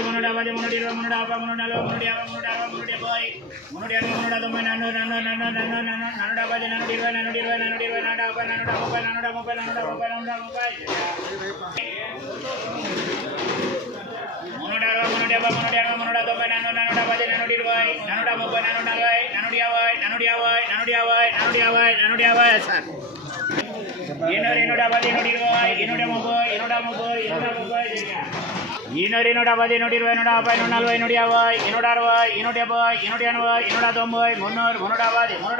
முன்னூறு முன்னூற்றி இருபது முன்னூற்றி முன்னூற்றி முன்னூற்றி முன்னூற்றி தொம்பது நானூறு நானூறு நானூறு நானூறு நானூறு நானூற்றி இருபது நானூற்றி இருபது நானூற்றி இருபது நானூறு முப்பது நானூறு முப்பது நானூறு முப்பது நானூறு முப்பது முன்னூற்றி அறுபது முன்னூற்றி முன்னூற்றி தொம்பது நானூறு நானூற்றி நானூற்றி இருபது நானூற்றி முப்பது நானூற்றி நாற்பது நானூற்றி சார் இன்னொரு இன்னூற்றி இருபது இன்னூற்றி முப்பது இன்னொரு இன்னூற்றி இருபது இன்னூற்றி நாற்பது இன்னூற்றி அறுபது இன்னூற்றி எழுபது இன்னூற்றி எண்பது இன்னூற்றி தொம்பது முந்நூறு முந்நூற்றி முன்னூற்றி